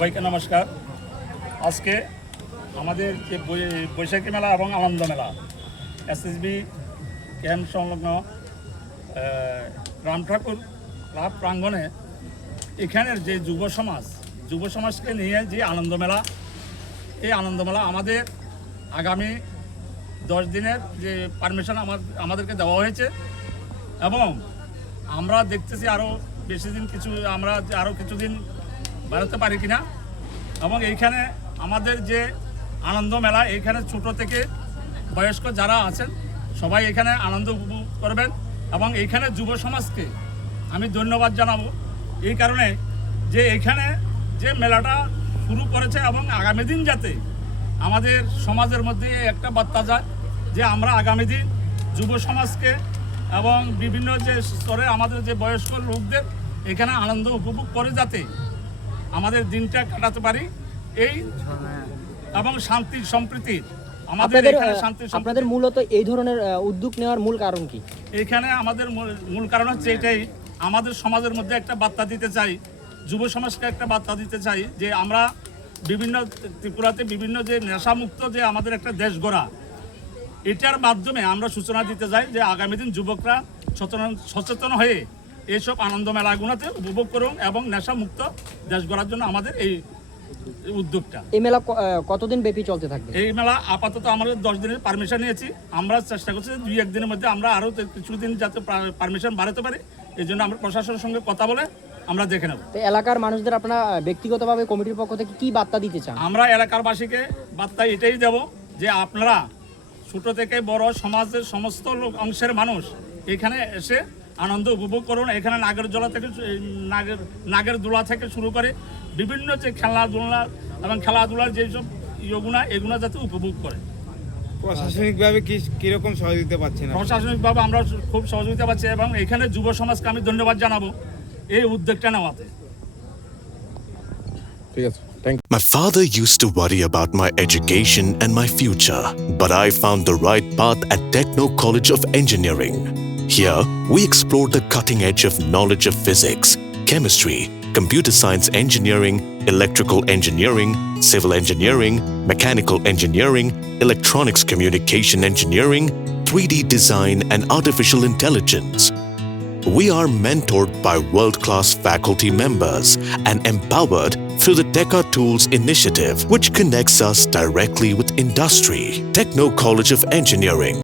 সবাইকে নমস্কার। আজকে আমাদের যে বৈশাখী মেলা এবং আনন্দ মেলা এসএসবি ক্যাম্প সংলগ্ন রাম ঠাকুর ক্লাব প্রাঙ্গণে এখানের যে যুব সমাজকে নিয়ে যে আনন্দ মেলা, এই আনন্দ মেলা আমাদের আগামী 10 দিনের যে পারমিশন আমাদেরকে দেওয়া হয়েছে এবং আমরা দেখতেছি আরও বেশি দিন আমরা আরও কিছুদিন বাড়াতে পারি কিনা। এবং এইখানে আমাদের যে আনন্দ মেলা, এইখানে ছোট থেকে বয়স্ক যারা আছেন সবাই এখানে আনন্দ উপভোগ করবেন এবং এইখানে যুব সমাজকে আমি ধন্যবাদ জানাবো এই কারণে যে এইখানে যে মেলাটা শুরু করেছে এবং আগামী দিন যাতে আমাদের সমাজের মধ্যে একটা বার্তা যায় যে আমরা আগামী দিন যুব সমাজকে এবং বিভিন্ন যে স্তরে আমাদের যে বয়স্ক লোকদের এখানে আনন্দ উপভোগ করে যাতে আমাদের দিনটা কাটাতে পারি এই এবং শান্তি সম্প্রীতির আপনাদের মূলত এই ধরনের উদ্যোগ নেওয়ার মূল কারণ কি? এখানে আমাদের মূল কারণ হচ্ছে এটাই, আমাদের সমাজের মধ্যে একটা বার্তা দিতে চাই, যুব সমাজকে একটা বার্তা দিতে চাই যে আমরা বিভিন্ন ত্রিপুরাতে বিভিন্ন যে নেশামুক্ত যে আমাদের একটা দেশ গড়া, এটার মাধ্যমে আমরা সূচনা দিতে চাই যে আগামী দিন যুবকরা সচেতন হয়ে এইসব আনন্দ মেলাগুলোতে উপভোগ করুন এবং নেশামুক্ত দেশ গড়ার জন্য আমাদের এই উদ্যোগটা। এই মেলা কতদিন ব্যাপী চলতে থাকবে? এই মেলা আপাতত আমাদের 10 দিনের পারমিশন নিয়েছি। আমরা চেষ্টা করছি 2-1 দিনের মধ্যে আমরা আরও কিছুদিন যাতে পারমিশন বাড়াতে পারি, এই জন্য আমরা প্রশাসনের সঙ্গে কথা বলে আমরা দেখে নেব। তো এলাকার মানুষদের আপনারা ব্যক্তিগতভাবে কমিটির পক্ষ থেকে কি বার্তা দিতে চান? আমরা এলাকারবাসীকে বার্তা এটাই দেব যে আপনারা ছোট থেকে বড় সমাজের সমস্ত অংশের মানুষ এখানে এসে আনন্দ উপভোগ করুন। এখানে নাগের দোলা থেকে শুরু করে বিভিন্ন যে খেলাধুলা এবং খেলাধুলার যেসব এগুলো যাতে উপভোগ করে। প্রশাসনিকভাবে কিরকম সহযোগিতা পাচ্ছেন? প্রশাসনিকভাবে আমরা খুব সহযোগিতা পাচ্ছি এবং এখানে যুব সমাজকে আমি ধন্যবাদ জানাবো এই উদ্যোগটা নেওয়াতে। My father used to worry about my education and my future, but I found the right path at Techno College of Engineering. Here, we explore the cutting edge of knowledge of physics, chemistry, computer science engineering, electrical engineering, civil engineering, mechanical engineering, electronics communication engineering, 3D design, and artificial intelligence. We are mentored by world-class faculty members and empowered through the Teka Tools initiative, which connects us directly with industry. Techno College of Engineering.